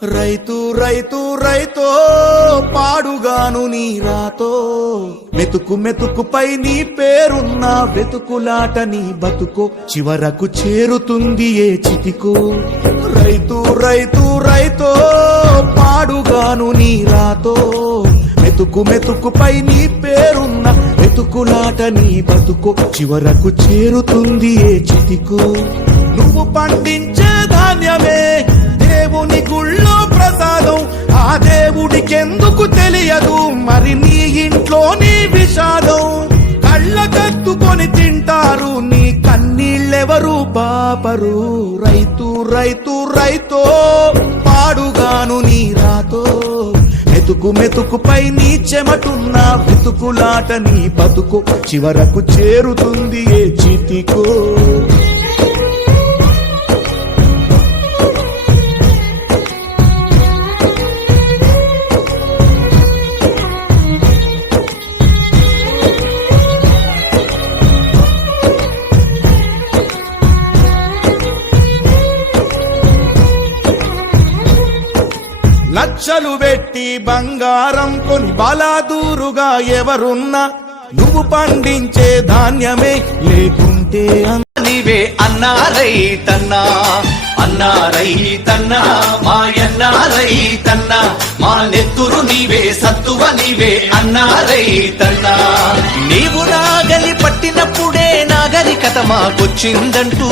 రైతు రైతు రైతో పాడుగాను నీ రాతో మెతుకు మెతుకుపై నీ పేరున్న వెతుకులాట నీ బతుకో చివరకు చేరుతుంది ఏ చితికో రైతు రైతు రైతో పాడుగాను నీ రాతో మెతుకు మెతుకుపై నీ పేరున్న వెతుకులాట నీ బతుకో చివరకు చేరుతుంది ఏ చితికో నువ్వు పండించే ధాన్యమే దేవుని గుళ్ళో ప్రసాదం ఆ దేవుడికెందుకు తెలియదు మరి నీ ఇంట్లో నీ విషాదం కళ్ళకత్తుకొని తింటారు నీ కన్నీళ్ళెవరు పాపరు రైతు రైతు రైతో పాడుగాను నీ రాతో మెతుకు మెతుకుపై నీ చెమటున్న వెతుకులాట నీ బతుకు చివరకు చేరుతుంది ఏ చితికో లక్షలు పెట్టి బంగారం కొని బలాదూరుగా ఎవరున్నా నువ్వు పండించే ధాన్యమే లేకుంటే నీవే అన్నా రైతన్నా అన్నా రైతన్నా మాయన్నా రైతన్నా మా నెత్తురు నీవే సత్తువ నీవే అన్నా రైతన్నా నీవు నాగలి పట్టినప్పుడే నాగరికత మాకొచ్చిందంటూ